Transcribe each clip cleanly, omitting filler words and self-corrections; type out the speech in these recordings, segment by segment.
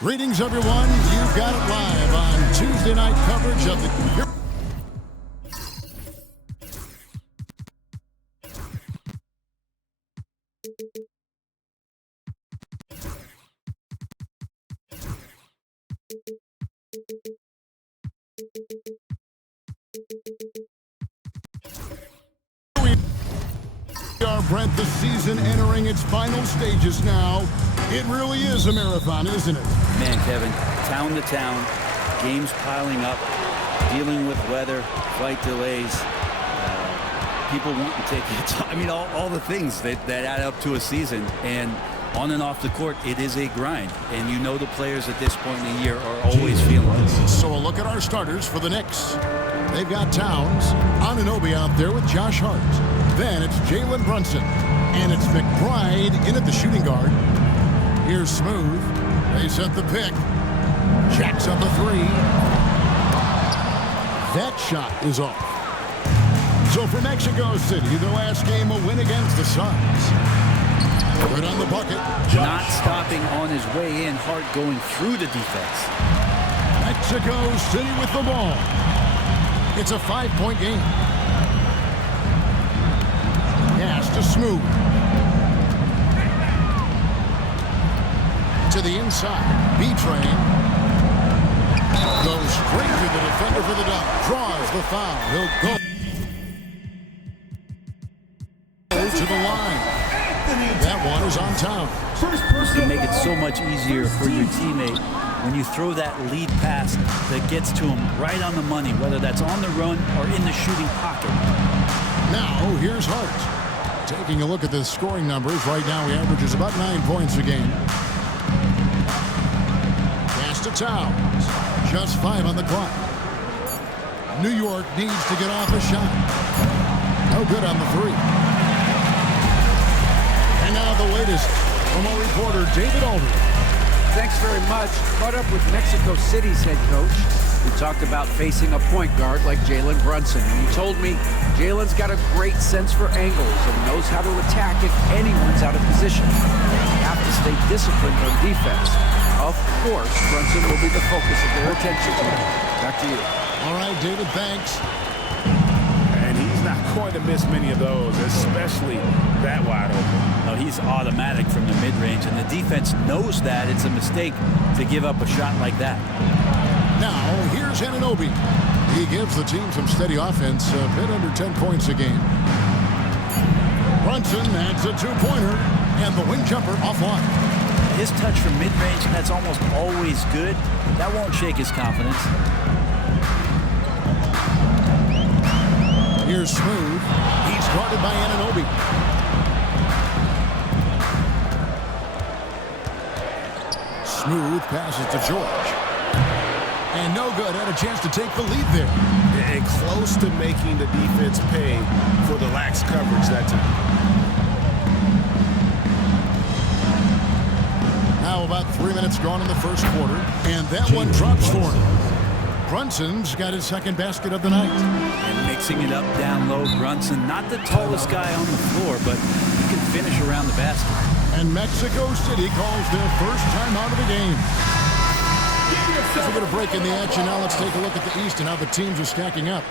Greetings, everyone. You've got it live on Tuesday night coverage of the... We are, Brent, the season entering its final stages now. It really is a marathon, isn't it? Man, Kevin, town to town, games piling up, dealing with weather, flight delays, people wanting tickets. I mean, all the things that add up to a season. And on and off the court, it is a grind. And you know the players at this point in the year are always feeling it. So a look at our starters for the Knicks. They've got Towns, Anunoby out there with Josh Hart. Then it's Jalen Brunson. And it's McBride in at the shooting guard. Here's Smooth. They set the pick. Jacks up a three. That shot is off. So for Mexico City, the last game a win against the Suns. Good on the bucket. Not stopping on his way in. Hart going through the defense. Mexico City with the ball. It's a 5-point game. Pass to Smooth. To the inside. B-Train. Goes straight to the defender for the dunk. Draws the foul. He'll go to the line. That one is on Towns. It can make it so much easier for your teammate when you throw that lead pass that gets to him right on the money, whether that's on the run or in the shooting pocket. Now, here's Hart. Taking a look at the scoring numbers, right now he averages about 9 points a game. Pass to Towns. Just 5 on the clock. New York needs to get off a shot. No good on the three. And now the latest from our reporter, David Aldridge. Thanks very much. Caught up with Mexico City's head coach. We talked about facing a point guard like Jalen Brunson. And he told me Jalen's got a great sense for angles and knows how to attack if anyone's out of position. You have to stay disciplined on defense. Of course, Brunson will be the focus of their attention. Back to you. All right, David, thanks. And he's not going to miss many of those, especially that wide open. No, he's automatic from the mid-range, and the defense knows that it's a mistake to give up a shot like that. Now, here's Anunoby. He gives the team some steady offense, a bit under 10 points a game. Brunson adds a two-pointer, and the wing jumper offline. His touch from mid-range, that's almost always good. That won't shake his confidence. Here's Smooth. He's guarded by Anunoby. Smooth passes to George. And no good. Had a chance to take the lead there. And close to making the defense pay for the lax coverage that time. Now about 3 minutes gone in the first quarter. And that one drops for him. Brunson's got his second basket of the night. And mixing it up down low, Brunson, not the tallest guy on the floor, but he can finish around the basket. And Mexico City calls their first time out of the game. As we're going to break in the action now, let's take a look at the East and how the teams are stacking up.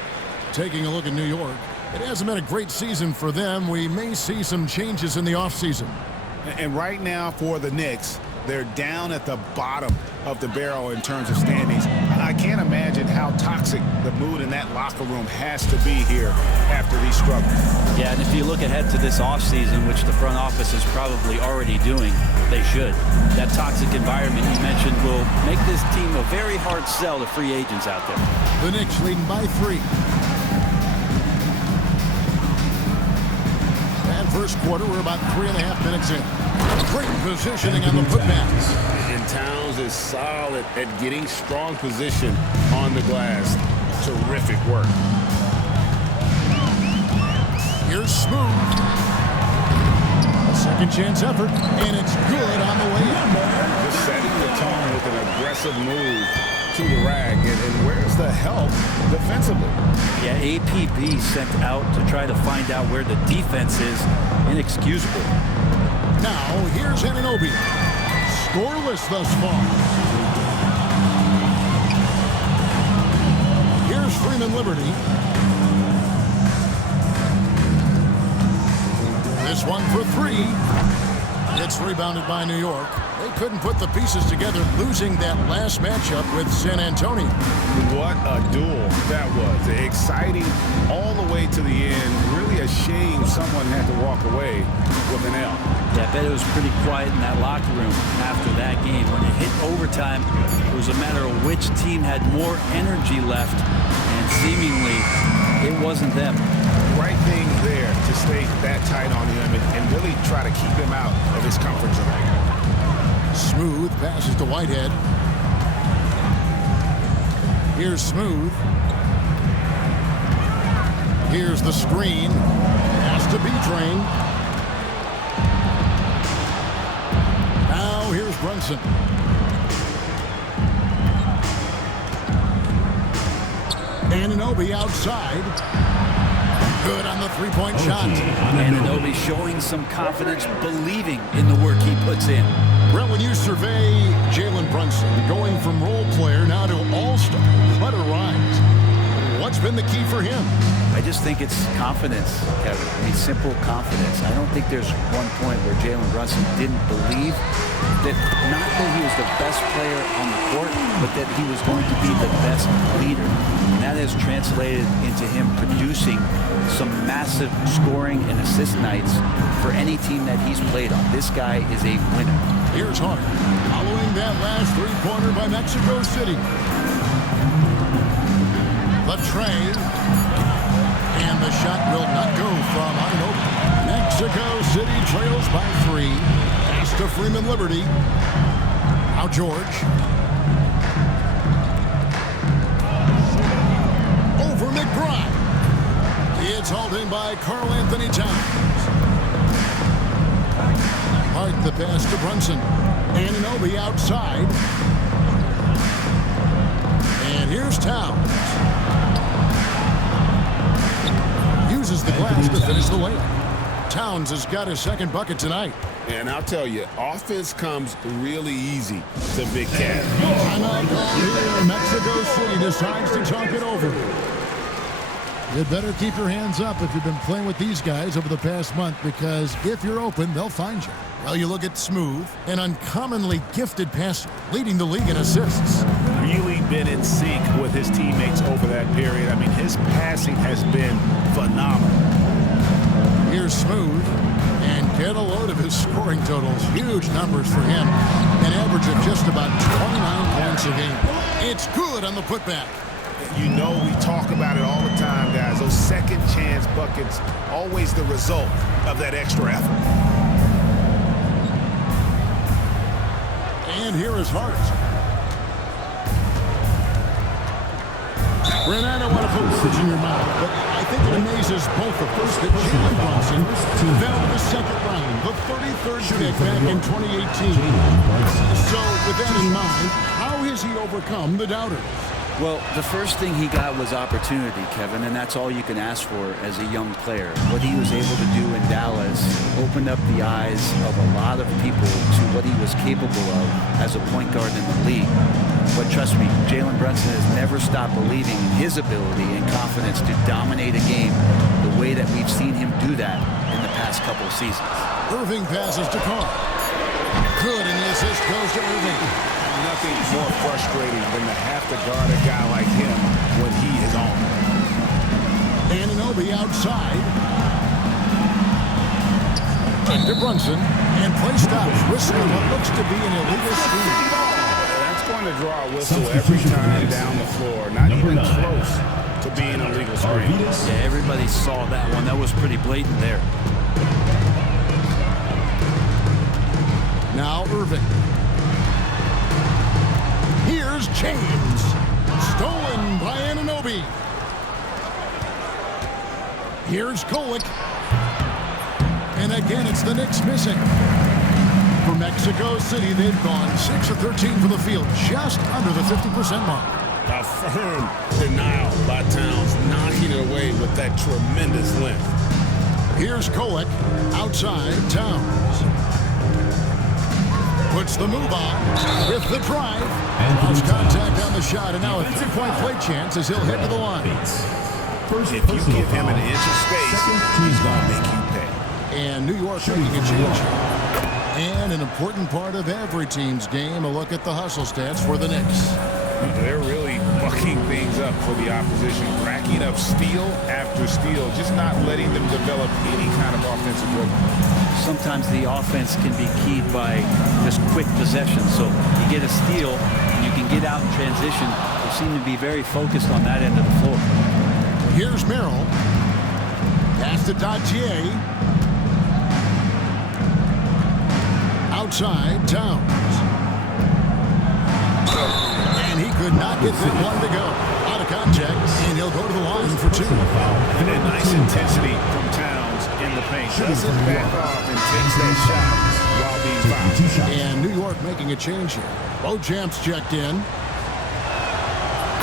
Taking a look at New York, it hasn't been a great season for them. We may see some changes in the offseason. And right now for the Knicks, they're down at the bottom of the barrel in terms of standings. I can't imagine how toxic the mood in that locker room has to be here after these struggles. Yeah, and if you look ahead to this offseason, which the front office is probably already doing, they should. That toxic environment you mentioned will make this team a very hard sell to free agents out there. The Knicks leading by 3. And first quarter, we're about 3.5 minutes in. Great positioning on the putbacks. And Towns is solid at getting strong position on the glass. Terrific work. Here's Smooth. A second chance effort, and it's good on the way in. Just setting the tone with an aggressive move to the rag. And where's the help defensively? Yeah, APB sent out to try to find out where the defense is. Inexcusable. Now, here's Anunoby. Scoreless thus far. Freeman Liberty. This one for three. It's rebounded by New York. They couldn't put the pieces together, losing that last matchup with San Antonio. What a duel that was. Exciting all the way to the end. Really a shame someone had to walk away with an L. Yeah, I bet it was pretty quiet in that locker room after that game. When it hit overtime, it was a matter of which team had more energy left, and seemingly it wasn't them. Right thing there to stay that tight on him and really try to keep him out of his comfort zone. Smooth passes to Whitehead. Here's Smooth. Here's the screen. Has to be Train. Now here's Brunson. Anunoby outside. Good on the three-point shot. Anunoby showing some confidence, believing in the work he puts in. Brett, when you survey Jalen Brunson, going from role player now to all-star, what a rise. What's been the key for him? I just think it's confidence, Kevin. I mean, simple confidence. I don't think there's one point where Jalen Brunson didn't believe that, not that he was the best player on the court, but that he was going to be the best leader. And that has translated into him producing some massive scoring and assist nights for any team that he's played on. This guy is a winner. Here's Hart, following that last three-pointer by Mexico City. The tray, and the shot will not go from Anunoby. Mexico City trails by 3. Pass to Freeman Liberty. Now George. Over McBride. It's hauled in by Karl Anthony Towns. Hart the pass to Brunson. Anunoby outside. And here's Towns. Uses the glass to finish the layup. Towns has got his second bucket tonight. And I'll tell you, offense comes really easy to Big Cat. Timeout call here. Mexico City decides to talk it over. You'd better keep your hands up if you've been playing with these guys over the past month, because if you're open, they'll find you. Well, you look at Smooth, an uncommonly gifted passer, leading the league in assists. Really been in sync with his teammates over that period. I mean, his passing has been phenomenal. Here's Smooth, and get a load of his scoring totals. Huge numbers for him. An average of just about 29 points a game. It's good on the putback. You know, we talk about it all the time, guys. Those second chance buckets, always the result of that extra effort. And here is Hart. Renan, I want to put words in your mouth, but I think it amazes both of us that Jalen Brunson fell to the second round, the 33rd pick back in 2018. So, with that in mind, how has he overcome the doubters? Well, the first thing he got was opportunity, Kevin, and that's all you can ask for as a young player. What he was able to do in Dallas opened up the eyes of a lot of people to what he was capable of as a point guard in the league. But trust me, Jalen Brunson has never stopped believing in his ability and confidence to dominate a game the way that we've seen him do that in the past couple of seasons. Irving passes to Carr. Good, and the assist goes to Irving. Nothing more frustrating than to have to guard a guy like him when he is on. Anunoby outside. To Brunson, and play stops, whistling what looks to be an illegal screen. That's going to draw a whistle every time down the floor. Not even close to being a legal screen. Yeah, everybody saw that one. That was pretty blatant there. Now Irving. Here's James. Stolen by Anunoby. Here's Kolek. And again, it's the Knicks missing. For Mexico City, they've gone 6 of 13 from the field, just under the 50% mark. A firm denial by Towns, knocking it away with that tremendous length. Here's Kolek, outside Towns. puts the move on with the drive. Lost contact on the shot, and now a three-point play chance as he'll head to the line. If you give him an inch of space, he's going to make you pay. And New York making a change. And an important part of every team's game, a look at the hustle stats for the Knicks. They're really mucking things up for the opposition, racking up steal after steal, just not letting them develop any kind of offensive rhythm. Sometimes the offense can be keyed by just quick possession. So you get a steal, and you can get out in transition. They seem to be very focused on that end of the floor. Here's Merrill. Pass to Dadier. Outside, Towns. And he could not get that one to go. Out of contact, and he'll go to the line for two. And a nice intensity from Towns in the paint. Doesn't back off and takes that shot while being fouled. And New York making a change here. Beauchamp's checked in.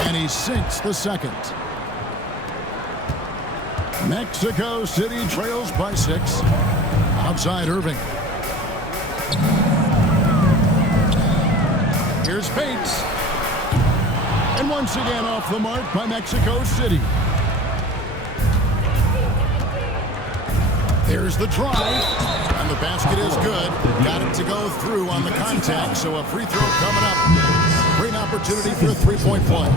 And he sinks the second. Mexico City trails by 6. Outside Irving. Here's Bates. And once again off the mark by Mexico City. There's the drive. And the basket is good. Got it to go through on the contact, so a free throw coming up. Great opportunity for a three-point play.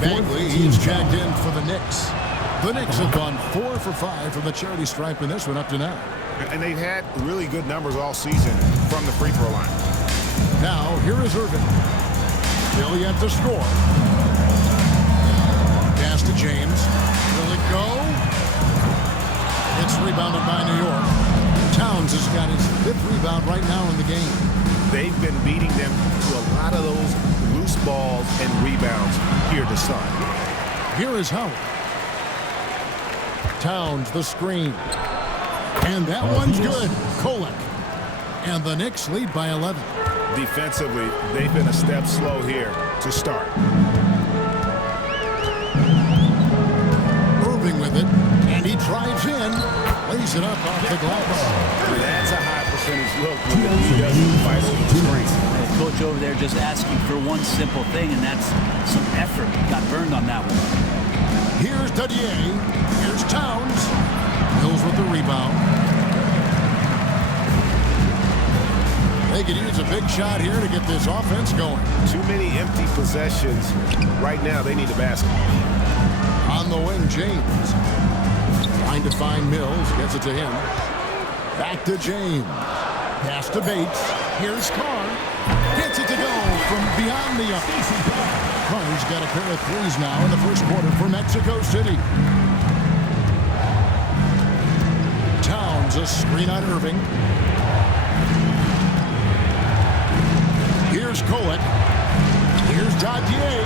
Bagley, he's checked in for the Knicks. The Knicks have gone 4 for 5 from the charity stripe in this one up to now. And they've had really good numbers all season from the free throw line. Now, here is Irving. Still yet to score. Pass to James. Will it go? It's rebounded by New York. Towns has got his 5th rebound right now in the game. They've been beating them to a lot of those loose balls and rebounds here to start. Here is Howard. Towns, the screen. And that one's good. Kolek. And the Knicks lead by 11. Defensively, they've been a step slow here to start. Irving with it. And he drives in. Lays it up off the glass. That's a high percentage look when he doesn't fight over the screen. Coach over there just asking for one simple thing, and that's some effort. Got burned on that one. Here's Dadier. Here's Towns. Mills with the rebound. They could use a big shot here to get this offense going. Too many empty possessions. Right now, they need a basket. On the wing, James. Trying to find Mills. Gets it to him. Back to James. Pass to Bates. Here's Carr. Gets it to go from beyond the arc. Carr's got a pair of threes now in the first quarter for Mexico City. Towns, a screen on Irving. Here's Kolek. Here's Dadier.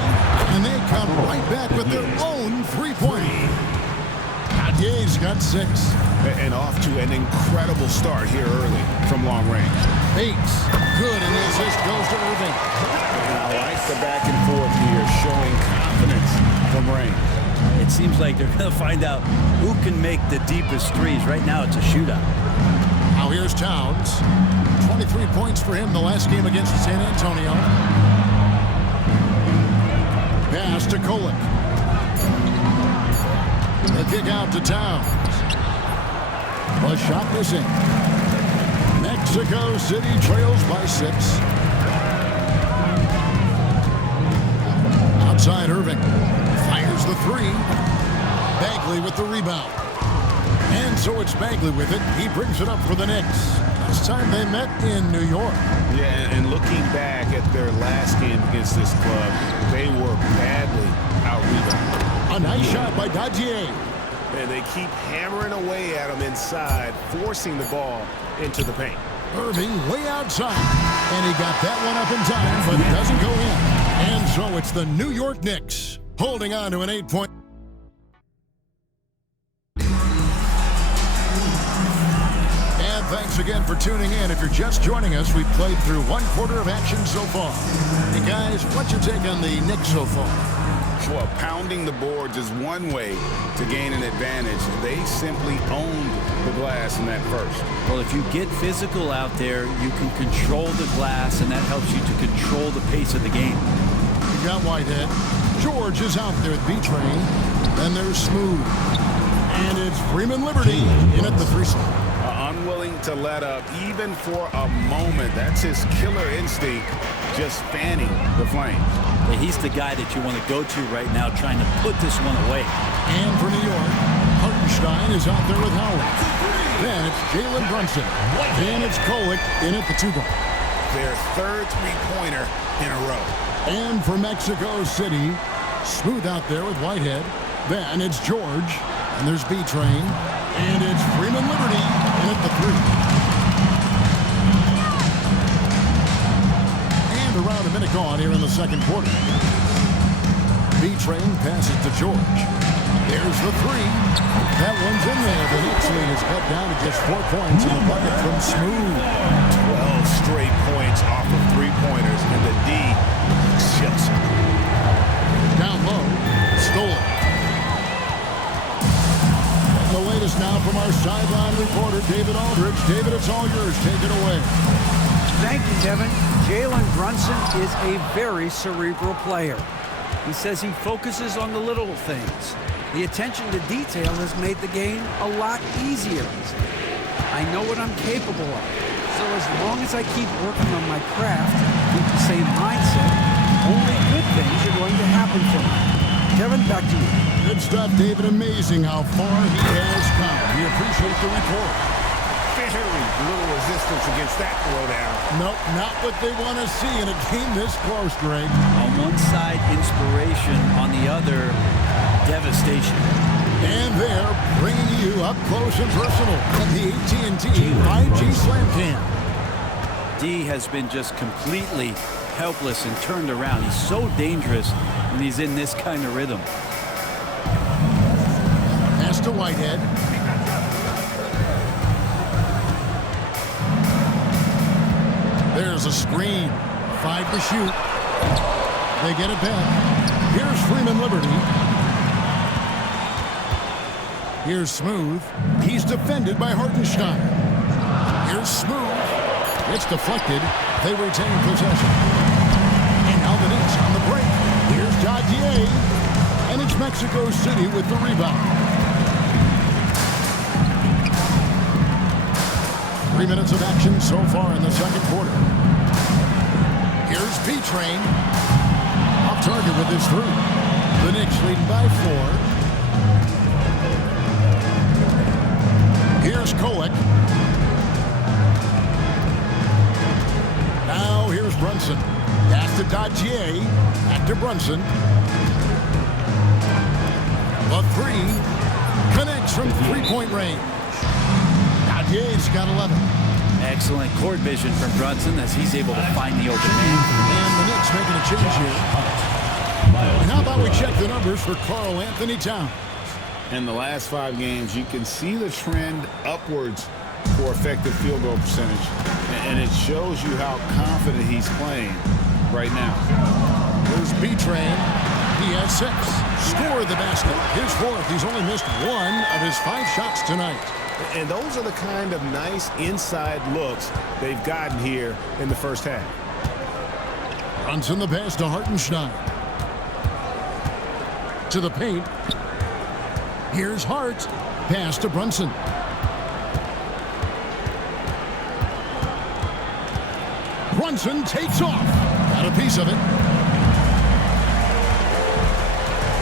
And they come right back with their own three-point. Dadier's got 6. And off to an incredible start here early from long range. Bates. Good, and the assist goes to Irving. And I like the back and forth here, showing confidence from range. It seems like they're going to find out who can make the deepest threes. Right now, it's a shootout. Now here's Towns. 23 points for him the last game against San Antonio. Pass to Kolek. The kick out to Towns. A shot missing. Mexico City trails by 6. Outside Irving. Fires the 3. Bagley with the rebound. And so it's Bagley with it. He brings it up for the Knicks. Last time they met in New York. Yeah, and looking back at their last game against this club, they were badly out-rebounded. A nice shot by Dadier. And they keep hammering away at him inside, forcing the ball into the paint. Irving way outside. And he got that one up in time, but it doesn't go in. And so it's the New York Knicks holding on to an 8-point. And thanks again for tuning in. If you're just joining us, we've played through 1 quarter of action so far. Hey guys, what's your take on the Knicks so far? Well, pounding the boards is one way to gain an advantage. They simply owned the glass in that first. Well, if you get physical out there, you can control the glass, and that helps you to control the pace of the game. You got Whitehead. George is out there with B-Train. And there's Smooth. And it's Freeman Liberty in at the 3 slot. Unwilling to let up even for a moment. That's his killer instinct, just fanning the flames. Yeah, he's the guy that you want to go to right now, trying to put this one away. And for New York, Hartenstein is out there with Howard. Then it's Jalen Brunson. Then it's Kolek in at the 2 guard. Their third three-pointer in a row. And for Mexico City, Smooth out there with Whitehead. Then it's George. And there's B-Train. And it's Freeman Liberty in at the 3. And around a minute gone here in the second quarter. B-Train passes to George. There's the 3. That one's in there. The Knicks lead is cut down to just 4 points in the bucket from Smooth. 12 straight points off of three-pointers, and the D shifts. Down low, stolen. The latest now from our sideline reporter, David Aldridge. David, it's all yours. Take it away. Thank you, Devin. Jalen Brunson is a very cerebral player. He says he focuses on the little things. The attention to detail has made the game a lot easier. I know what I'm capable of. So as long as I keep working on my craft, keep the same mindset, only good things are going to happen for me. Kevin, back to you. Good stuff, David. Amazing how far he has come. We appreciate the report. Very little resistance against that throwdown. Nope, not what they want to see in a game this close, Greg. On one side, inspiration. On the other, devastation. And they're bringing you up close and personal at the AT&T 5G Slam Cam. D has been just completely helpless and turned around. He's so dangerous when he's in this kind of rhythm. Pass to Whitehead. There's a screen. 5 to shoot. They get it back. Here's Freeman Liberty. Here's Smooth. He's defended by Hartenstein. Here's Smooth. It's deflected. They retain possession. And now the Knicks on the break. Here's Dadier. And it's Mexico City with the rebound. 3 minutes of action so far in the second quarter. Here's B-Train. Off target with his through. The Knicks leading by 4. Here's Kolek. Now here's Brunson. Pass to Dadier. Back to Brunson. The 3 connects from three-point range. Dadier's got 11. Excellent court vision from Brunson as he's able to find the open man. And the Knicks making a change here. And how about we check the numbers for Karl Anthony Towns? In the last 5 games, you can see the trend upwards for effective field goal percentage. And it shows you how confident he's playing right now. Here's B-Train. He has 6. Scored the basket. His 4th. He's only missed 1 of his 5 shots tonight. And those are the kind of nice inside looks they've gotten here in the first half. Brunson the pass to Hartenstein. To the paint. Here's Hart. Pass to Brunson. Brunson takes off. Got a piece of it.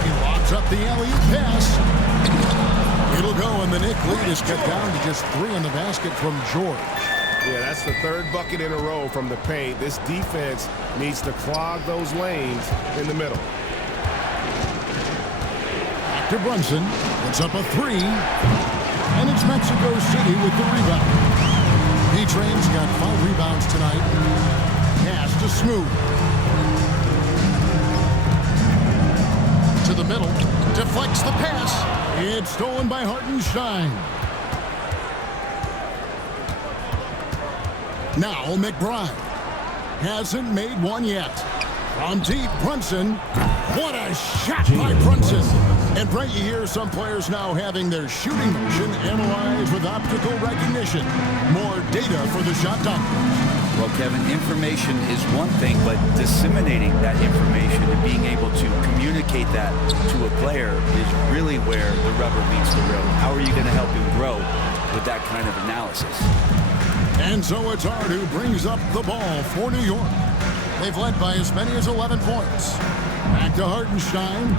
He lobs up the alley-oop pass. It'll go, and the Knicks lead is cut down to just 3 in the basket from George. Yeah, that's the 3rd bucket in a row from the paint. This defense needs to clog those lanes in the middle. To Brunson, it's up a 3, and it's Mexico City with the rebound. B-Train's got 5 rebounds tonight. Pass to Smooth. To the middle, deflects the pass. It's stolen by Hartenstein. Now McBride hasn't made one yet. From deep, Brunson What a shot by Brunson. And Brent, you hear some players now having their shooting motion analyzed with optical recognition. More data for the shot doctors. Well, Kevin, information is one thing, but disseminating that information and being able to communicate that to a player is really where the rubber meets the road. How are you going to help him grow with that kind of analysis? And so it's Hart who brings up the ball for New York. They've led by as many as 11 points. Back to Hartenstein.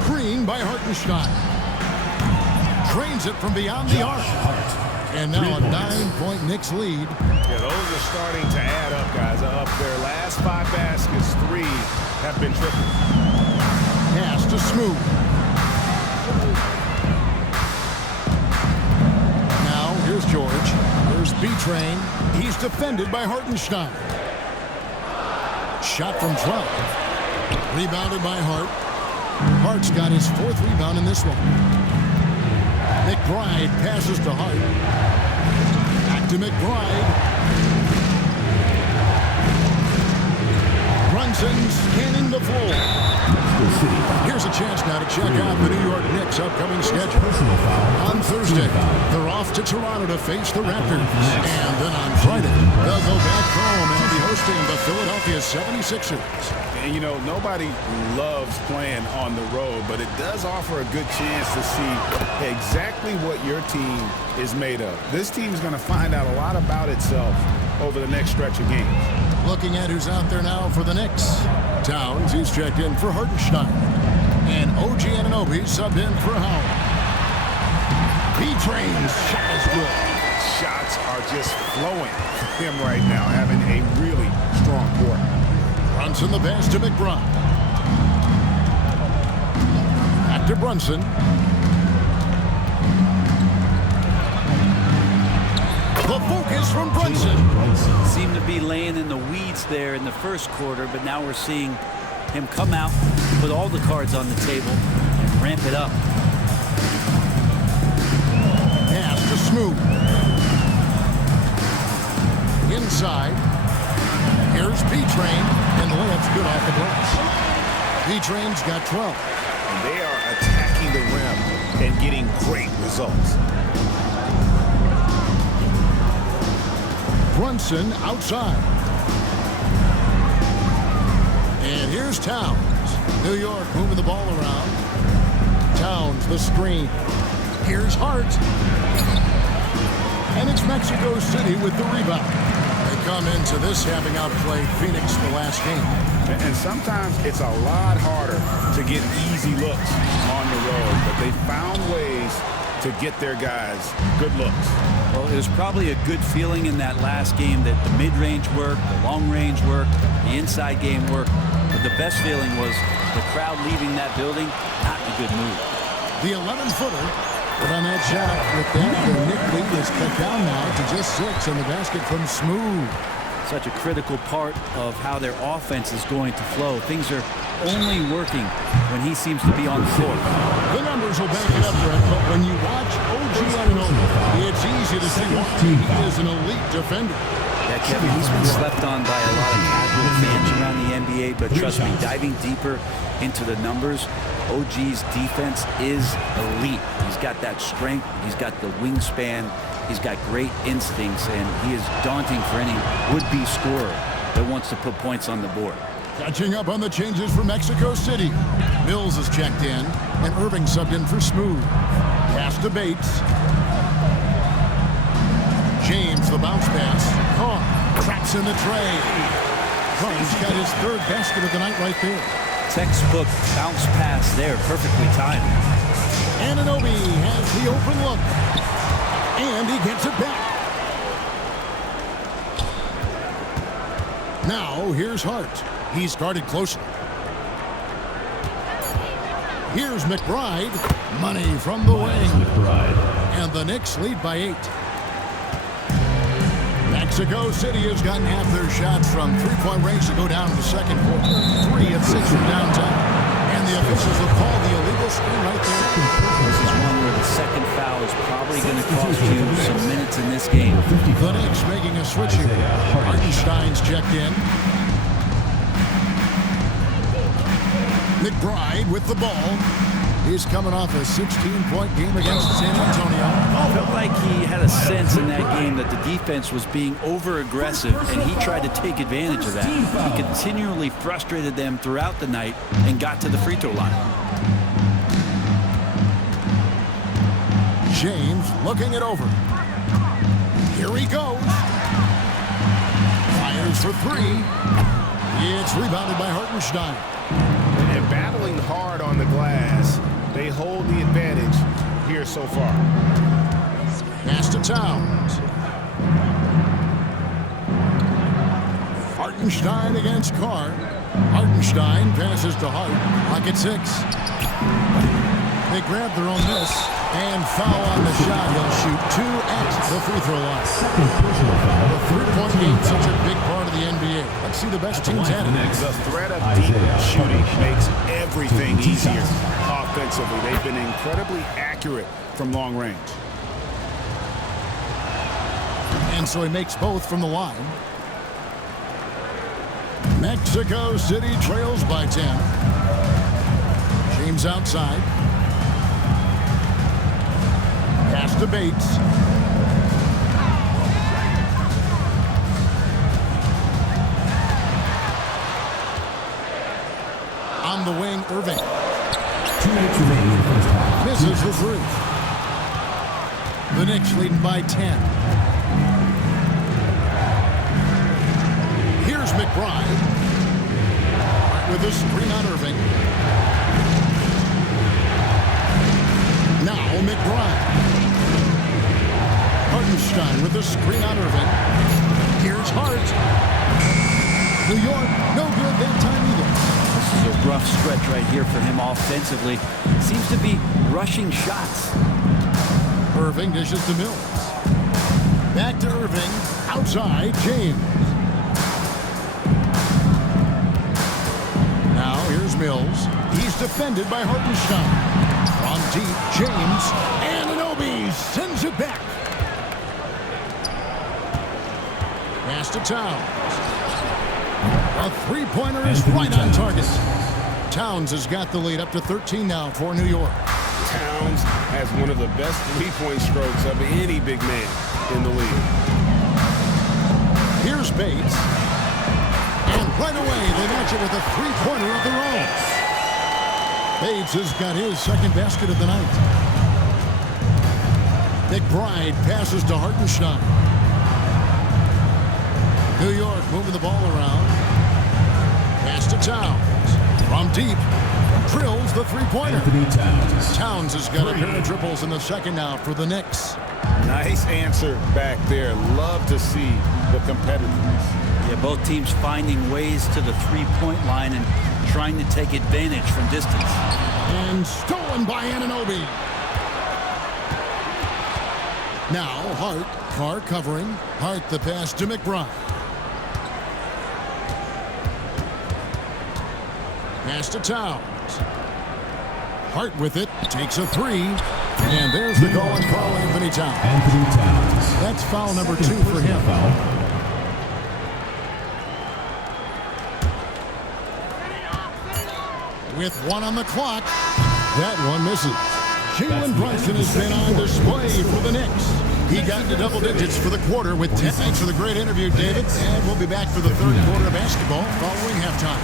Screen by Hartenstein. Drains it from beyond the arc. And now a 9-point Knicks lead. Yeah, those are starting to add up, guys. Up their last 5 baskets, 3 have been triple. Pass to Smooth. Now here's George. Here's B-Train. He's defended by Hartenstein. Shot from 12. Rebounded by Hart. Hart's got his 4th rebound in this one. McBride passes to Hart. Back to McBride. Brunson scanning the floor. Here's a chance now to check out the New York Knicks' upcoming schedule. On Thursday, they're off to Toronto to face the Raptors. And then on Friday, they'll go back home and be hosting the Philadelphia 76ers. And, you know, nobody loves playing on the road, but it does offer a good chance to see exactly what your team is made of. This team is going to find out a lot about itself over the next stretch of games. Looking at who's out there now for the Knicks. Towns, he's checked in for Hartenstein. And OG Anunoby subbed in for Howard. B-Train's shot is good. Shots are just flowing for him right now, having a really strong quarter. Brunson the pass to McBride. Back to Brunson. The focus from Brunson. Seemed to be laying in the weeds there in the first quarter, but now we're seeing him come out, put all the cards on the table, and ramp it up. Pass to Smooth. Inside. Here's B-Train, and the layup's good off the glass. B-Train's got 12. And they are attacking the rim and getting great results. Brunson outside. And here's Towns. New York moving the ball around. Towns, the screen. Here's Hart. And it's Mexico City with the rebound. They come into this having outplayed Phoenix the last game. And sometimes it's a lot harder to get easy looks on the road, but they found ways to get their guys good looks. Well, it was probably a good feeling in that last game that the mid-range worked, the long-range worked, the inside game worked. But the best feeling was the crowd leaving that building, not in a good mood. The 11-footer put on that shot. With that, the Knick lead is cut down now to just 6, and the basket from Smooth. Such a critical part of how their offense is going to flow. Things are only working when he seems to be on the floor. The numbers will back it up, Brett, but when you watch OG Anunoby, it's easy to see why he is an elite defender. Yeah, Kevin, he's been slept on by a lot of casual fans around the NBA, but trust me, diving deeper into the numbers, OG's defense is elite. He's got that strength, he's got the wingspan, he's got great instincts, and he is daunting for any would-be scorer that wants to put points on the board. Catching up on the changes for Mexico City. Mills is checked in, and Irving subbed in for Smooth. Pass to Bates. James, the bounce pass. Carr traps in the tray. Carr's got his 3rd basket of the night right there. Textbook bounce pass there, perfectly timed. Anunoby has the open look. And he gets it back. Now, here's Hart. He's guarded closely. Here's McBride. Money from the wing. And the Knicks lead by 8. Mexico City has gotten half their shots from three-point range to go down in the second quarter. 3 of 6 from downtown. And the officials have called the illegal screen right there. This is one where the second foul is probably going to cost you some minutes in this game. The Knicks making a switch here. Hartenstein's checked in. McBride with the ball. He's coming off a 16-point game against San Antonio. Felt like he had a sense in that game that the defense was being over-aggressive, and he tried to take advantage of that. He continually frustrated them throughout the night and got to the free throw line. James looking it over. Here he goes. Fires for three. It's rebounded by Hartenstein. And battling hard on the glass. They hold the advantage here so far. Pass to Towns. Hartenstein against Carr. Hartenstein passes to Hart. Clock at 6. They grab their own miss and foul on the shot. He'll shoot 2 at the free throw line. The three-point game, such a big part of the NBA. Let's see the best teams at it. The threat of deep shooting makes everything easier offensively. They've been incredibly accurate from long range. And so he makes both from the line. Mexico City trails by 10. James outside. Pass to Bates. On the wing, Irving. 2 minutes remaining in the first half. Misses the three. The Knicks leading by 10. Here's McBride. With a screen on Irving. Now McBride. Hartenstein with a screen on Irving. Here's Hart. New York, no good that time either. This is a rough stretch right here for him offensively. Seems to be rushing shots. Irving dishes to Mills. Back to Irving. Outside, James. Now here's Mills. He's defended by Hartenstein. From deep, James. Anunoby sends it back. Pass to Towns. A three-pointer is right on target. Towns has got the lead up to 13 now for New York. Towns has one of the best three-point strokes of any big man in the league. Here's Bates. And right away, they match it with a three-pointer of their own. Bates has got his second basket of the night. McBride passes to Hartenstein. New York moving the ball around. Pass to Towns. From deep. Drills the three-pointer. Anthony Towns. Towns has got a pair of triples in the second now for the Knicks. Nice answer back there. Love to see the competitiveness. Yeah, both teams finding ways to the three-point line and trying to take advantage from distance. And stolen by Anunoby. Now Hart. Carr covering. Hart the pass to McBride. Pass to Towns. Hart with it. Takes a three. And there's the call on Carl Anthony Towns. Anthony Towns. That's foul number 2 Second for him. foul. With 1 on the clock. That one misses. Jalen Brunson has been on display for the Knicks. He got into double digits for the quarter with 10. Thanks for the great interview, David. And we'll be back for the third quarter of basketball following halftime.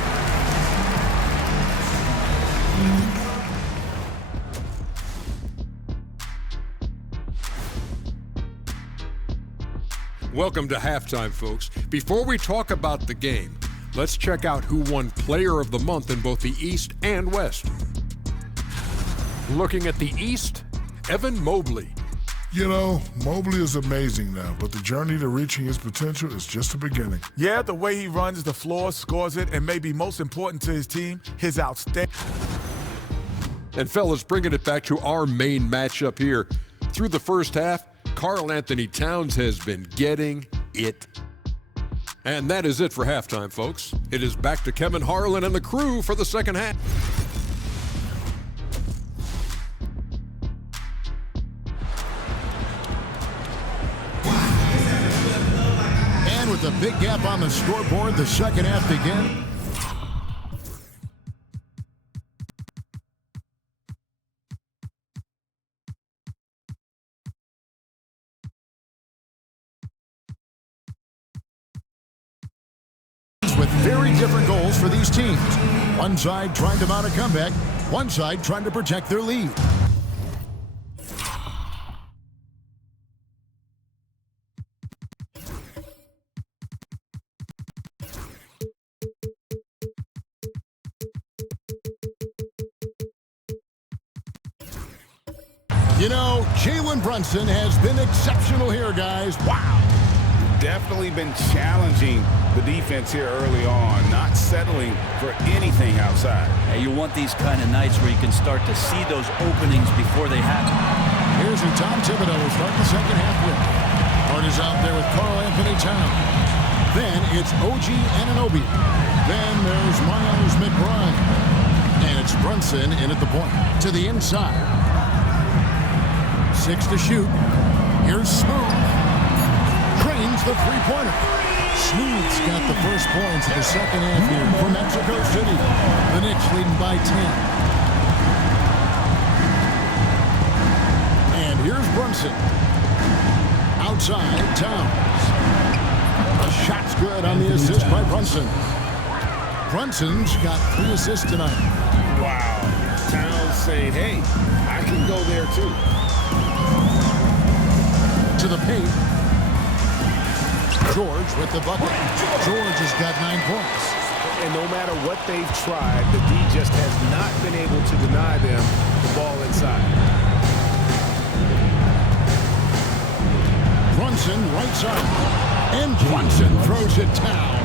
Welcome to halftime, folks. Before we talk about the game, let's check out who won Player of the Month in both the East and West. Looking at the East, Evan Mobley. You know, Mobley is amazing now, but the journey to reaching his potential is just the beginning. Yeah, the way he runs the floor, scores it, and maybe most important to his team, his outstanding. And fellas, bringing it back to our main matchup here. Through the first half, Carl Anthony Towns has been getting it. And that is it for halftime, folks. It is back to Kevin Harlan and the crew for the second half. And with a big gap on the scoreboard, the second half begins. Very different goals for these teams. One side trying to mount a comeback, one side trying to protect their lead. You know, Jalen Brunson has been exceptional here, guys. Wow. Definitely been challenging the defense here early on, not settling for anything outside. Yeah, you want these kind of nights where you can start to see those openings before they happen. Here's who Tom Thibodeau will start the second half with. Hart is out there with Karl Anthony Towns. Then it's OG Anunoby. Then there's Miles McBride. And it's Brunson in at the point. To the inside. 6 to shoot. Here's Smooth. Cranes the three-pointer. Smooth's got the first points of the second half here for Mexico City. The Knicks leading by 10. And here's Brunson. Outside, Towns. The shot's good on the assist by Brunson. Brunson's got 3 assists tonight. Wow. Towns saying, hey, I can go there too. To the paint. George with the bucket. George has got 9 points. And no matter what they've tried, the D just has not been able to deny them the ball inside. Brunson right side. And Brunson throws it down.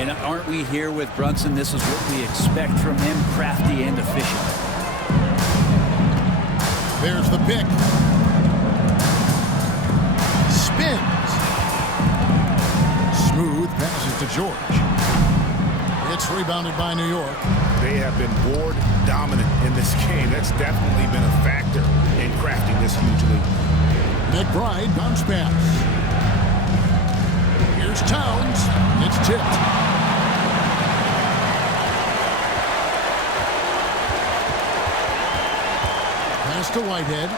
And aren't we here with Brunson? This is what we expect from him, crafty and efficient. There's the pick. Spins. Smooth passes to George. It's rebounded by New York. They have been board dominant in this game. That's definitely been a factor in crafting this huge lead. McBride bounce pass. Here's Towns. It's tipped. Pass to Whitehead.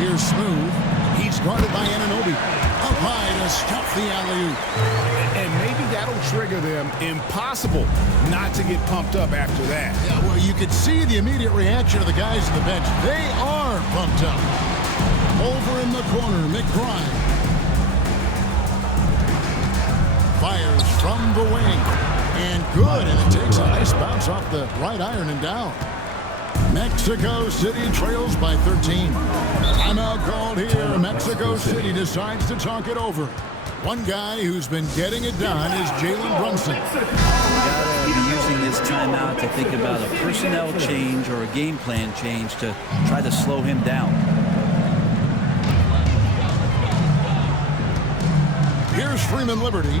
Here's Smooth. He's guarded by Anunoby. Up high to stop the alley-oop. And maybe that'll trigger them. Impossible not to get pumped up after that. Yeah, well, you could see the immediate reaction of the guys on the bench. They are pumped up. Over in the corner, McBride. Fires from the wing. And good, and it takes a nice bounce off the right iron and down. Mexico City trails by 13. Timeout called here. Mexico City decides to talk it over. One guy who's been getting it done is Jalen Brunson. You gotta be using this timeout to think about a personnel change or a game plan change to try to slow him down. Here's Freeman Liberty.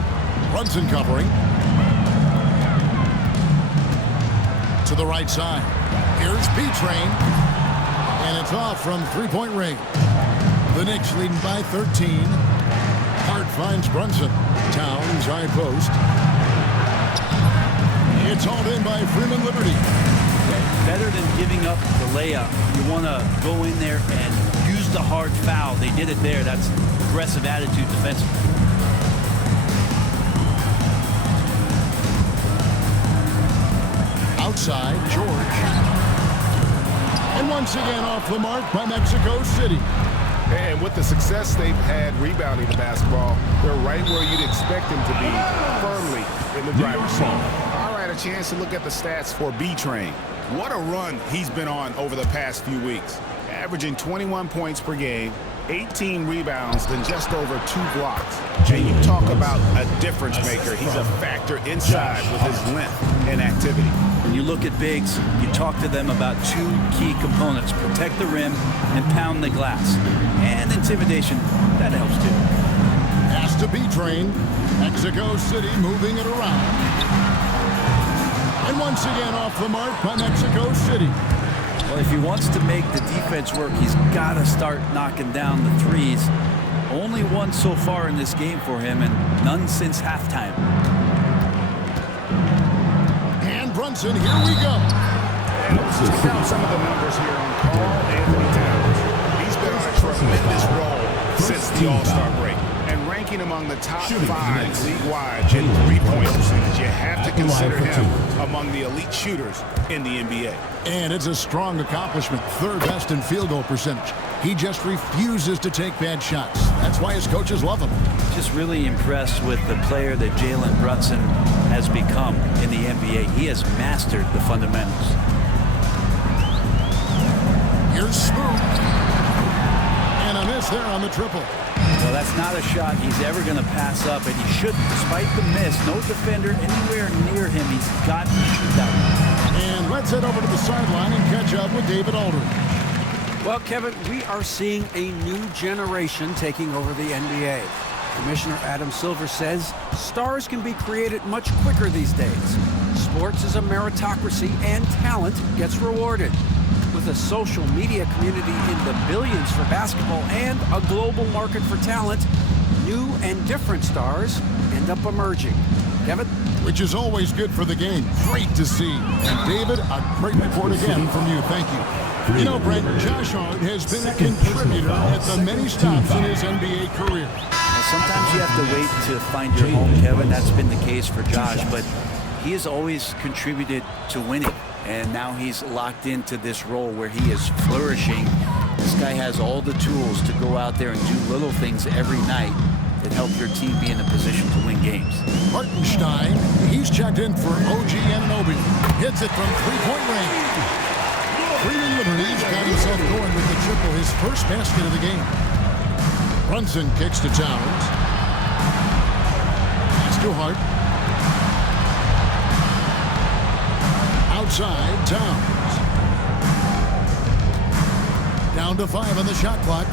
Brunson covering. To the right side. Here's B-Train. And it's off from three-point range. The Knicks leading by 13. Hart finds Brunson. Towns high post. It's hauled in by Freeman Liberty. Better than giving up the layup, you want to go in there and use the hard foul. They did it there. That's aggressive attitude defensively. Outside, George. And once again off the mark by Mexico City. And with the success they've had rebounding the basketball, they're right where you'd expect them to be, firmly in the driver's seat. All right, a chance to look at the stats for B-Train. What a run he's been on over the past few weeks. Averaging 21 points per game, 18 rebounds, and just over 2 blocks. And you talk about a difference maker. He's a factor inside with his length and activity. When you look at bigs, you talk to them about 2 key components: protect the rim and pound the glass. And intimidation, that helps too. Has to be trained. Mexico City moving it around. And once again off the mark by Mexico City. Well, if he wants to make the defense work, he's got to start knocking down the threes. Only one so far in this game for him, and none since halftime. And Brunson, here we go. And let's check out some of the numbers here on Karl Anthony Towns. He's been on a tremendous roll since the All-Star break. And ranking ranking among the top Shooting 5 league-wide in three-point percentage. You have to consider him among the elite shooters in the NBA. And it's a strong accomplishment. Third best in field goal percentage. He just refuses to take bad shots. That's why his coaches love him. Just really impressed with the player that Jalen Brunson has become in the NBA. He has mastered the fundamentals. Here's Smooth. And a miss there on the triple. Well, that's not a shot he's ever going to pass up, and he shouldn't. Despite the miss, no defender anywhere near him. He's got to shoot that one. And let's head over to the sideline and catch up with David Aldridge. Well, Kevin, we are seeing a new generation taking over the NBA. Commissioner Adam Silver says stars can be created much quicker these days. Sports is a meritocracy, and talent gets rewarded. With a social media community in the billions for basketball and a global market for talent, new and different stars end up emerging. Kevin? Which is always good for the game. Great to see. And David, a great report again from you. Thank you. You know, Brent, Josh Hart has been a contributor at the many stops in his NBA career. Now, sometimes you have to wait to find your home, Kevin. That's been the case for Josh, but he has always contributed to winning. And now he's locked into this role where he is flourishing. This guy has all the tools to go out there and do little things every night that help your team be in a position to win games. Hartenstein, he's checked in for OG Anunoby. Hits it from three-point range. Freeman Liberty's got himself going with the triple, his first basket of the game. Brunson kicks to Towns. Pass to Hart. Outside, Towns. Down to 5 on the shot clock.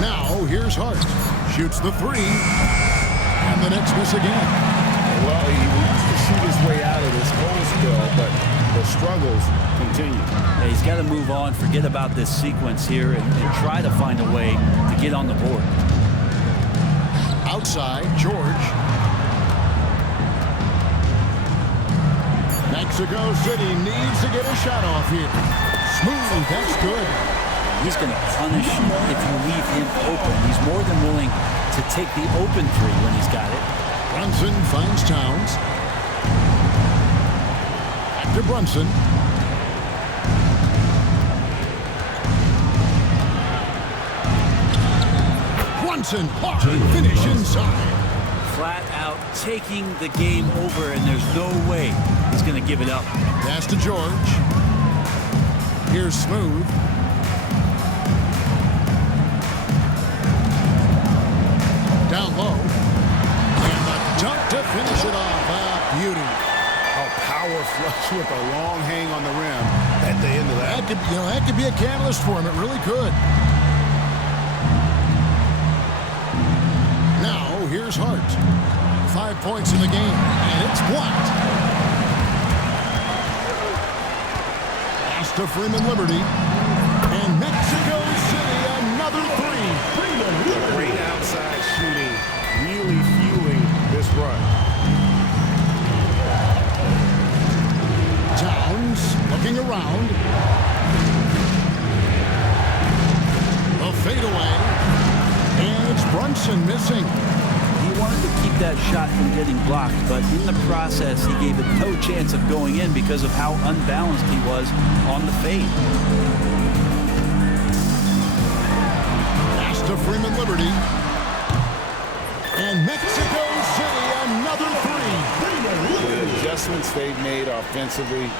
Now, here's Hart. Shoots the three. And the Knicks miss again. Well, he wants to shoot his way out of this hole still, but the struggles continue. Yeah, he's got to move on, forget about this sequence here, and try to find a way to get on the board. Outside, George. Mexico City needs to get a shot off here. Smooth, that's good. He's going to punish if you leave him open. He's more than willing to take the open three when he's got it. Brunson finds Towns. Back to Brunson. Brunson, hard finish inside. Flat out taking the game over, and there's no way he's going to give it up. Pass to George. Here's Smooth. Down low. And the dunk to finish it off. Beauty. A power flush with a long hang on the rim at the end of that. That could be a catalyst for him. It really could. Now, here's Hart. 5 points in the game, and it's blocked. Pass to Freeman Liberty. And Mexico City, another three. Great outside shooting, really fueling this run. Towns looking around. A fadeaway. And it's Brunson missing. He wanted to keep that shot from getting blocked, but in the process, he gave it no chance of going in because of how unbalanced he was on the fade. Pass to Freeman Liberty. And Mexico City, another three. The adjustments they've made offensively,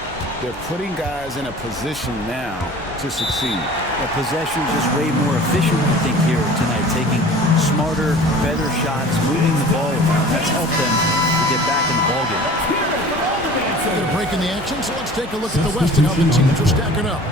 they're putting guys in a position now to succeed. The possession just way more efficient, I think, here tonight, taking smarter, better shots, moving the ball around. That's helped them to get back in the ballgame. We're going to break in the action, so let's take a look at the West and how the teams are stacking up.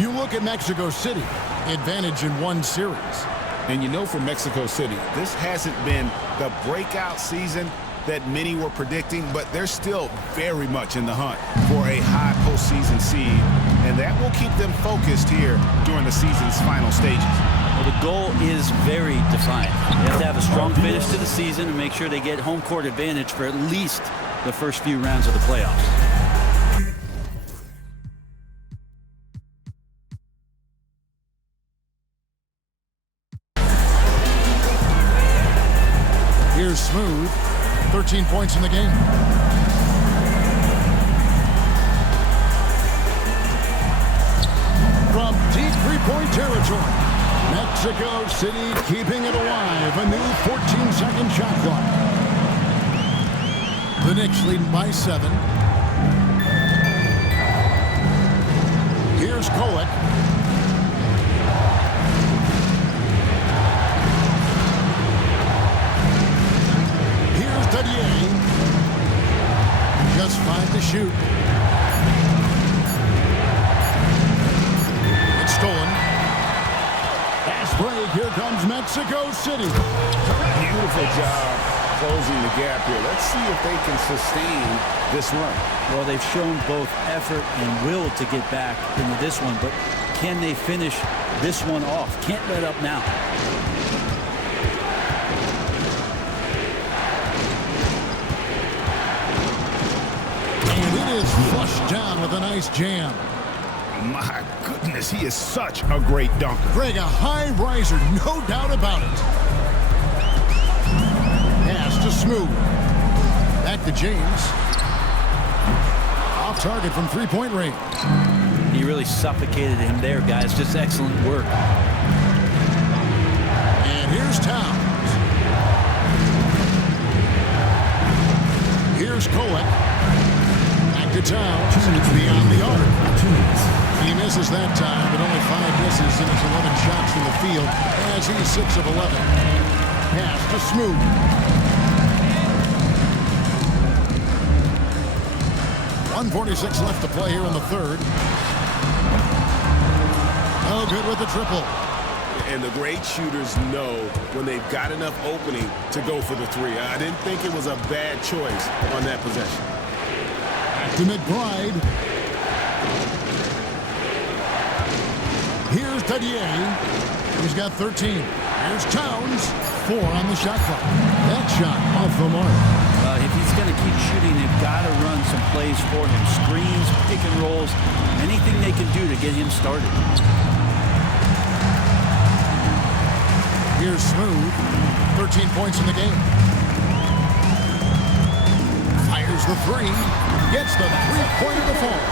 You look at Mexico City, advantage in one series. And you know, for Mexico City, this hasn't been the breakout season that many were predicting, but they're still very much in the hunt for a high postseason seed, and that will keep them focused here during the season's final stages. Well, the goal is very defined. They have to have a strong finish to the season and make sure they get home court advantage for at least the first few rounds of the playoffs. Here's Smooth. 13 points in the game. From deep three-point territory, Mexico City keeping it alive. A new 14-second shot clock. The Knicks leading by 7. Here's Kolek. Here's Dadier. Just 5 to shoot. It's stolen. Fast break. Here comes Mexico City. Beautiful job closing the gap here. Let's see if they can sustain this run. Well, they've shown both effort and will to get back into this one, but can they finish this one off? Can't let up now. And it is flushed down with a nice jam. My goodness, he is such a great dunker. Greg, a high riser, no doubt about it. Pass to Smooth. Back to James. Off target from three-point range. He really suffocated him there, guys. Just excellent work. And here's Towns. Here's Kolek. Back to Towns. Beyond the arc. He misses that time, but only 5 misses in his 11 shots from the field as he's 6 of 11. Pass to Smooth. .146 left to play here in the third. Oh, good with the triple. And the great shooters know when they've got enough opening to go for the three. I didn't think it was a bad choice on that possession. Back to McBride. Here's Dadier. He's got 13. Here's Towns. 4 on the shot clock. That shot off the mark. If he's going to keep shooting, they've got to run some plays for him. Screens, pick and rolls, anything they can do to get him started. Here's Smooth. 13 points in the game. Fires the three. Gets the three-pointer to fall.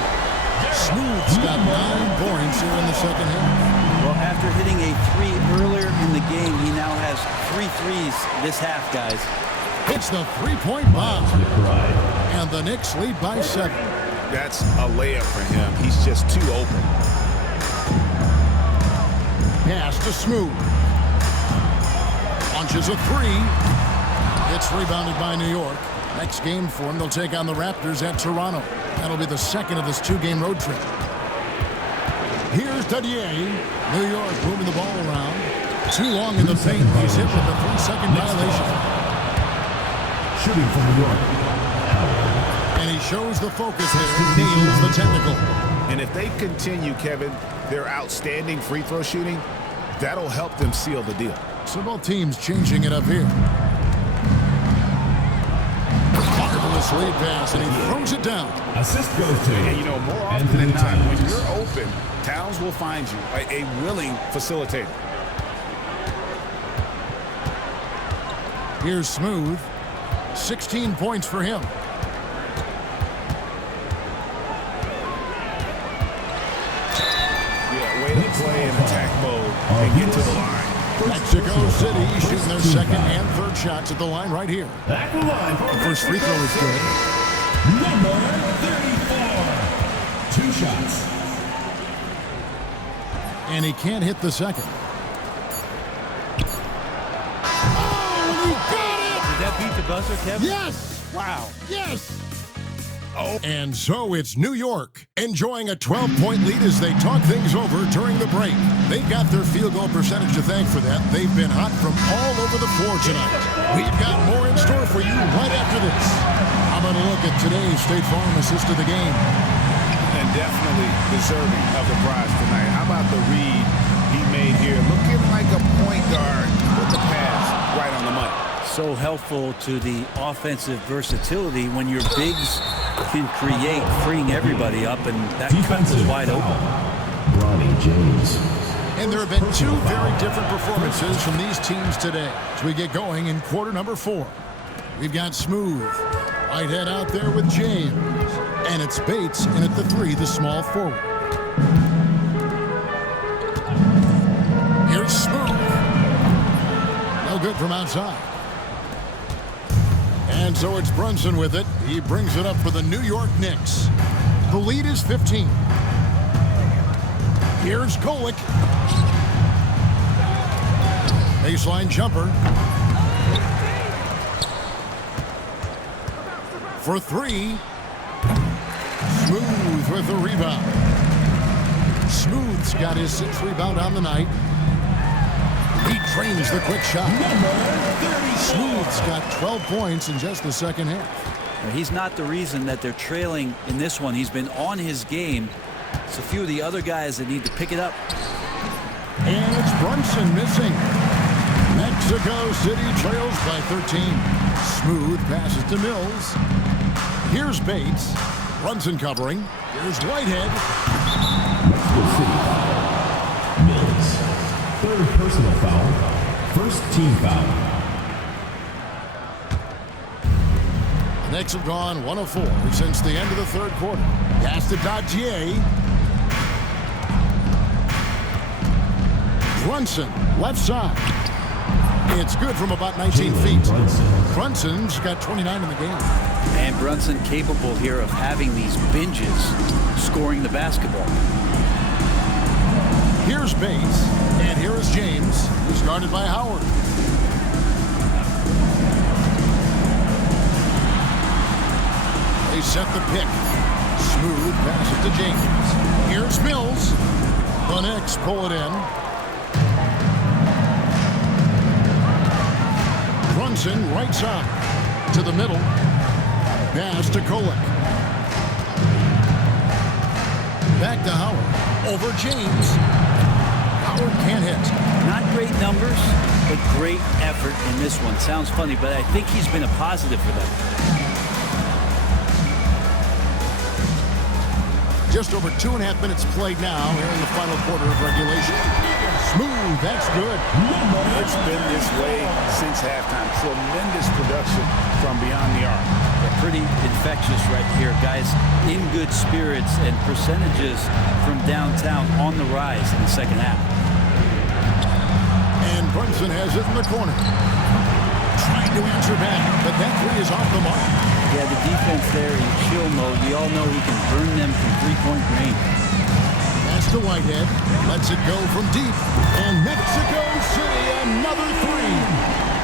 Smooth's got 9 points here in the second half. Well, after hitting a 3 earlier in the game, he now has 3 threes this half, guys. It's the three-point bomb. And the Knicks lead by 7. That's a layup for him. He's just too open. Pass to Smooth. Launches a 3. It's rebounded by New York. Next game for them, they'll take on the Raptors at Toronto. That'll be the second of this 2-game road trip. Here's Dadier. New York moving the ball around. Too long in the paint. He's hit with a 3-second violation. Shooting from New York. And he shows the focus there. Nails the technical. And if they continue, Kevin, their outstanding free throw shooting, that'll help them seal the deal. So both teams changing it up here. Marvelous lead pass, and he throws it down. Assist goes to. And you know, more often than not, when you're open, Towns will find you a willing facilitator. Here's Smooth. 16 points for him. Yeah, way to play in attack mode and get to the line. Mexico City shooting their second and third shots at the line right here. Back the line. The first free throw is good. Number 34. 2 shots. And he can't hit the second. Oh, and he got it! Did that beat the buzzer, Kevin? Yes! Wow. Yes! Oh. And so it's New York enjoying a 12-point lead as they talk things over during the break. They've got their field goal percentage to thank for that. They've been hot from all over the floor tonight. We've got more in store for you right after this. How about a look at today's State Farm assist of the game? And definitely deserving of the prize tonight. How about the read he made here? Looking like a point guard with the pass right on the money. So helpful to the offensive versatility when your bigs can create, freeing everybody up, and that cut was wide open. Bronny James. And there have been two very different performances from these teams today as we get going in quarter number 4. We've got Smooth, Whitehead out there with James, and it's Bates in at the 3, the small forward. Here's Smooth. No good from outside. And so it's Brunson with it. He brings it up for the New York Knicks. The lead is 15. Here's Golick. Baseline jumper. For 3. Smooth with the rebound. Smooth's got his 6th rebound on the night. He trains the quick shot. Smooth's got 12 points in just the second half. He's not the reason that they're trailing in this one. He's been on his game. It's a few of the other guys that need to pick it up. And it's Brunson missing. Mexico City trails by 13. Smooth passes to Mills. Here's Bates. Brunson covering. Here's Whitehead. Mexico City foul. Mills. 3rd personal foul. 1st team foul. The Knicks have gone 1 of 4 since the end of the 3rd quarter. Pass to Dadier. Brunson, left side. It's good from about 19 feet. Brunson's got 29 in the game. And Brunson capable here of having these binges, scoring the basketball. Here's Bates, and here is James, who's guarded by Howard. They set the pick. Smooth passes to James. Here's Mills. The Knicks pull it in. Brunson right side to the middle. Pass to Golick. Back to Howard. Over James. Howard can't hit. Not great numbers, but great effort in this one. Sounds funny, but I think he's been a positive for them. Just over 2.5 minutes played now here in the final quarter of regulation. Smooth, that's good. It's been this way since halftime. Tremendous production from beyond the arc. They're pretty infectious right here, guys. In good spirits and percentages from downtown on the rise in the second half. And Brunson has it in the corner. Trying to answer back, but that 3 is off the mark. Yeah, the defense there in chill mode. We all know he can burn them from 3-point range. Pass to Whitehead. Lets it go from deep. And Mexico City, another 3.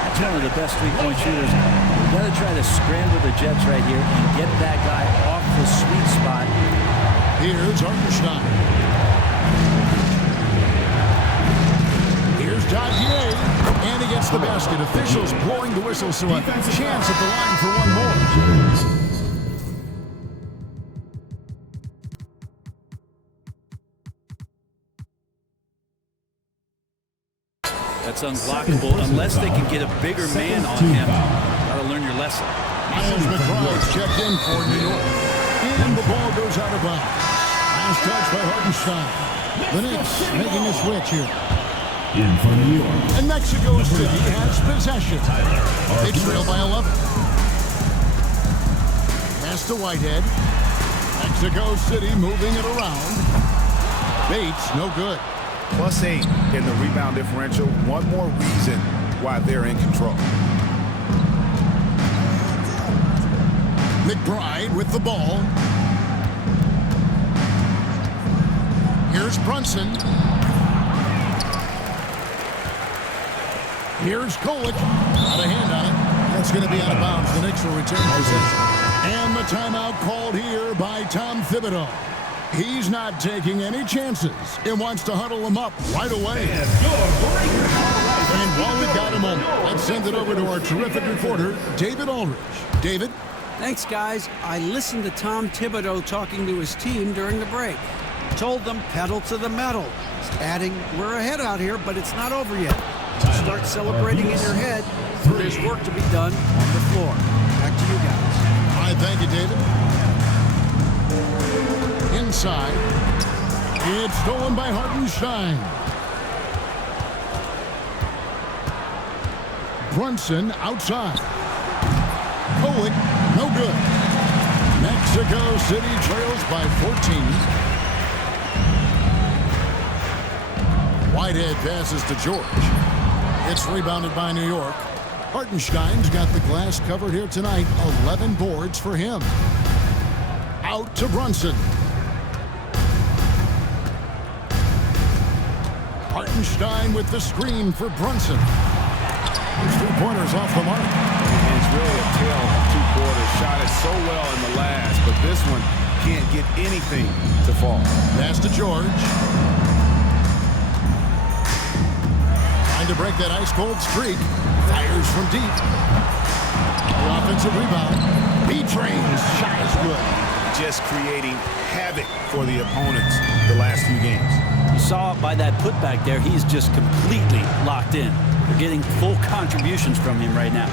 That's one of the best 3-point shooters. We've got to try to scramble the Jets right here and get that guy off the sweet spot. Here's Hartenstein. Here's Dadier. And he gets the basket. Officials blowing the whistle, so a chance at the line for one more. That's unblockable unless they can get a bigger man on him. Got to learn your lesson. Miles McBride's checked in for New York. And the ball goes out of bounds. Last touch by Hartenstein. The Knicks making a switch here. In for New York. And Mexico City has possession. They trail by 11. Pass to Whitehead. Mexico City moving it around. Bates, no good. +8 in the rebound differential. One more reason why they're in control. McBride with the ball. Here's Brunson. Here's Golick. Not a hand on it. That's going to be out of bounds. The Knicks will return possession. And the timeout called here by Tom Thibodeau. He's not taking any chances and wants to huddle them up right away. And while we've got a moment, let's send it over to our terrific reporter, David Aldridge. David? Thanks, guys. I listened to Tom Thibodeau talking to his team during the break. Told them pedal to the metal. Adding, we're ahead out here, but it's not over yet. Start celebrating in your head. There's work to be done on the floor. Back to you guys. All right, thank you, David. Inside. It's stolen by Hartenstein. Brunson outside. Kolick, no good. Mexico City trails by 14. Whitehead passes to George. It's rebounded by New York. Hartenstein's got the glass covered here tonight. 11 boards for him. Out to Brunson. Hartenstein with the screen for Brunson. His 3-pointers off the mark. And it's really a tale of 2 quarters. Shot it so well in the last, but this one can't get anything to fall. Pass to George. Trying to break that ice-cold streak. Fires from deep. The offensive rebound. B-Train's shot is good. Just creating havoc for the opponents the last few games. You saw by that putback there, he's just completely locked in. They're getting full contributions from him right now.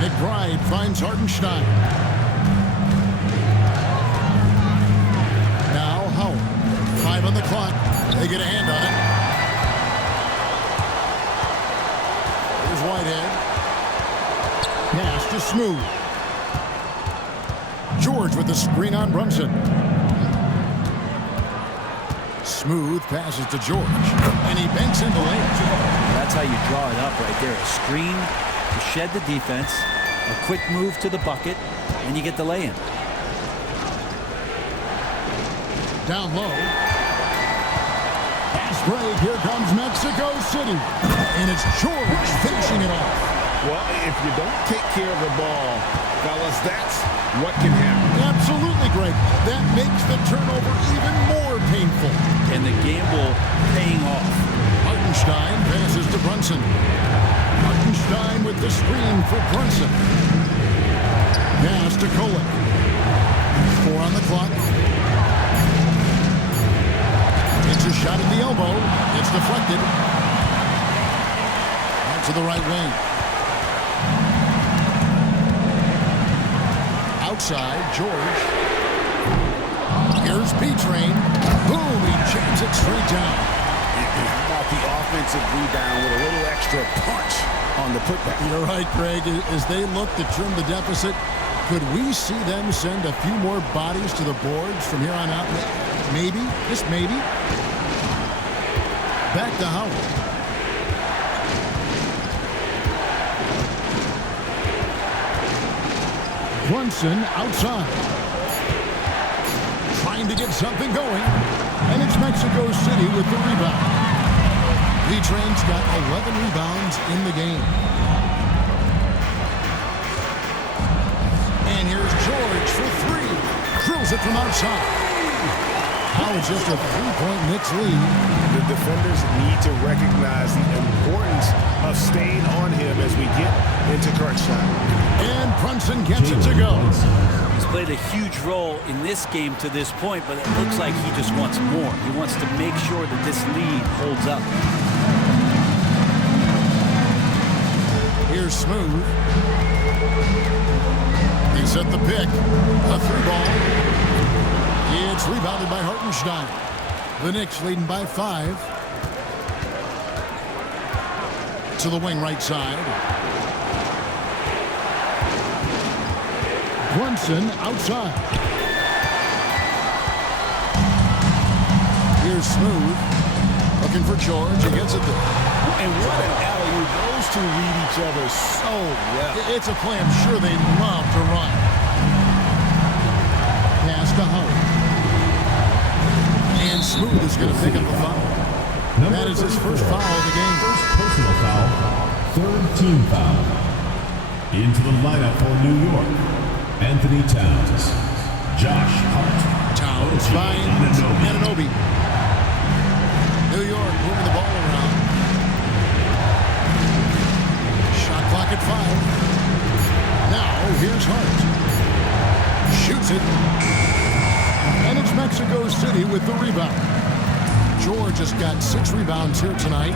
McBride finds Hartenstein. Now Howell. 5 on the clock. They get a hand on it. Here's Whitehead. Pass to Smooth. George with the screen on Brunson. Smooth passes to George, and he banks into lane. That's how you draw it up right there. A screen to shed the defense, a quick move to the bucket, and you get the lay-in. Down low. Pass break. Here comes Mexico City. And it's George finishing it off. Well, if you don't take care of the ball, fellas, that's what can happen. Absolutely, Greg. That makes the turnover even more painful. And the gamble paying off. Hartenstein passes to Brunson. Hartenstein with the screen for Brunson. Pass to Kolick. 4 on the clock. It's a shot at the elbow. It's deflected. Out to the right wing. Outside, George. Here's B-Train. Boom, he jams it straight down. How about the offensive rebound with a little extra punch on the putback? You're right, Craig. As they look to trim the deficit, could we see them send a few more bodies to the boards from here on out? Maybe, just maybe. Back to Howell. Brunson outside. Trying to get something going. And it's Mexico City with the rebound. B-Train's got 11 rebounds in the game. And here's George for 3. Drills it from outside. Now it's just a 3-point Knicks lead. The defenders need to recognize the importance of staying on him as we get into crunch time. And Brunson gets it to go. He's played a huge role in this game to this point, but it looks like he just wants more. He wants to make sure that this lead holds up. Here's Smooth. They set the pick. A 3-ball. It's rebounded by Hartenstein. The Knicks leading by 5. To the wing right side. Brunson outside. Here's Smooth. Looking for George. He gets it there. And what an alley-oop. Those two read each other so well. It's a play I'm sure they love to run. Pass to Howard. And Smooth is going to pick up the foul. That is his first foul of the game. First personal foul, 3rd team foul. Into the lineup for New York, Anthony Towns, Josh Hart. Towns finds Anunoby. New York moving the ball around. Shot clock at 5. Now here's Hart. Shoots it. And it's Mexico City with the rebound. George has got 6 rebounds here tonight.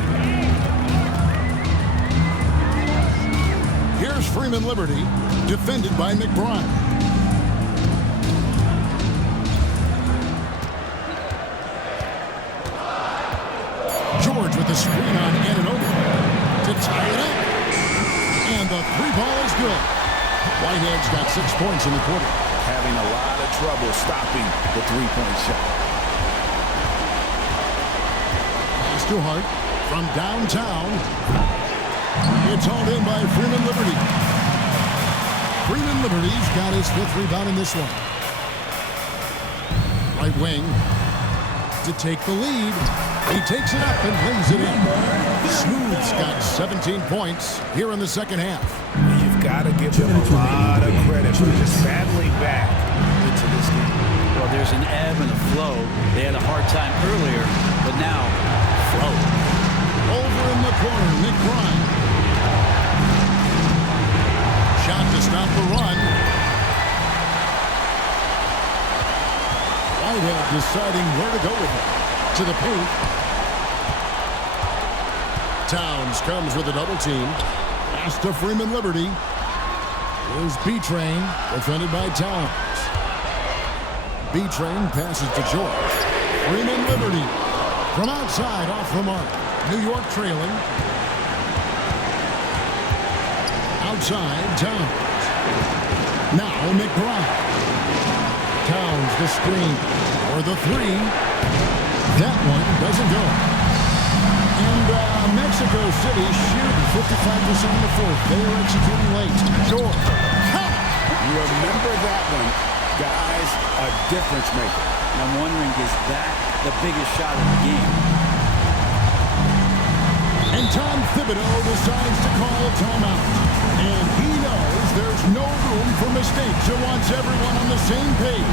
Here's Freeman Liberty, defended by McBride. George with the screen on Anunoby. To the three ball is good. Whitehead's got 6 points in the quarter. Having a lot of trouble stopping the three-point shot. Pass to Hart from downtown. It's hauled in by Freeman Liberty. Freeman Liberty's got his 5th rebound in this one. Right wing to take the lead. He takes it up and lays it in. Smooth's got 17 points here in the second half. You've got to give them a lot of credit for just battling back into this game. Well, there's an ebb and a flow. They had a hard time earlier, but now, flow. Over in the corner, McBride. Shot to stop the run. Whitehead deciding where to go with it. To the paint. Towns comes with a double team. Pass to Freeman Liberty. Here's B-Train, defended by Towns. B-Train passes to George. Freeman Liberty from outside off the mark. New York trailing. Outside, Towns. Now McBride. Towns the screen for the three. That one doesn't go. And Mexico City shooting 55% in the fourth. They are executing late. George. You remember that one. Guys, a difference maker. I'm wondering, is that the biggest shot of the game? And Tom Thibodeau decides to call a timeout. And he knows there's no room for mistakes and wants everyone on the same page.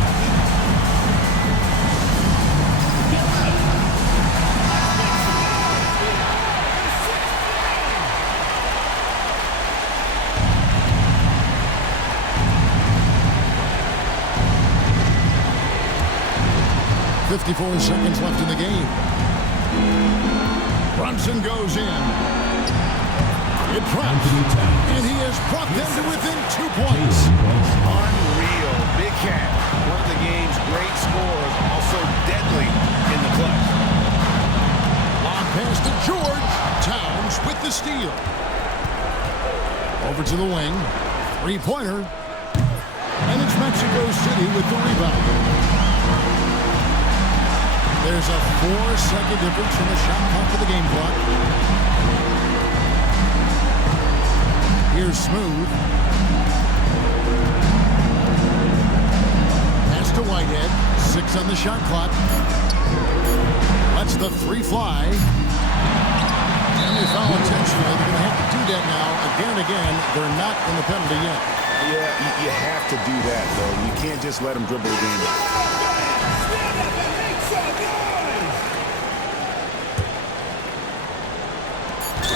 54 seconds left in the game. Brunson goes in. It drops. And he has brought them to within 2 points. Unreal. Big Cat. One of the game's great scorers. Also deadly in the clutch. Long pass to George. Towns with the steal. Over to the wing. Three-pointer. And it's Mexico City with the rebound. There's a 4-second difference from the shot clock to the game clock. Here's Smooth. Pass to Whitehead. 6 on the shot clock. Lets the three fly. And they foul intentionally. They're going to have to do that now again and again. They're not in the penalty yet. Yeah, you have to do that, though. You can't just let them dribble the game.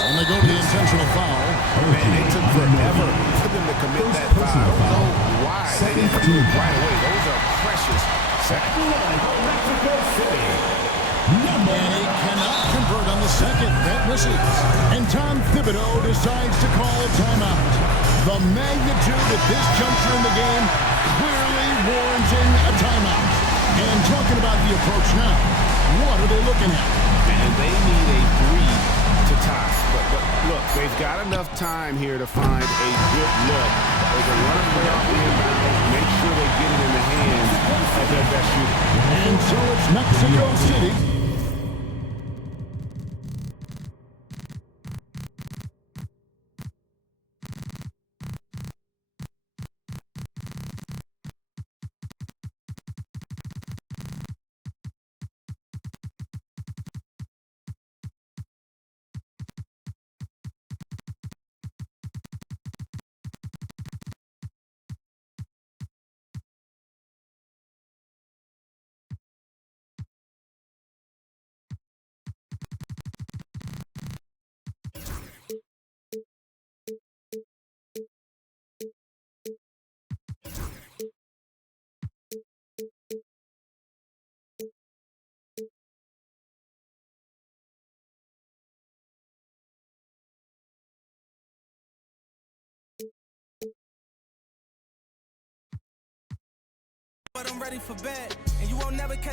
And they go to the intentional foul. Man, it took forever for them to commit that foul. I don't know why they didn't do it right away. Those are precious seconds. And he cannot convert on the second. That misses. And Tom Thibodeau decides to call a timeout. The magnitude at this juncture in the game clearly warranting a timeout. And talking about the approach now, what are they looking at? And they need a 3 to tie. But look, they've got enough time here to find a good look. They can run a play off the inbound, make sure they get it in the hands of their best shooter. And so it's Mexico City. But I'm ready for bed, and you won't never catch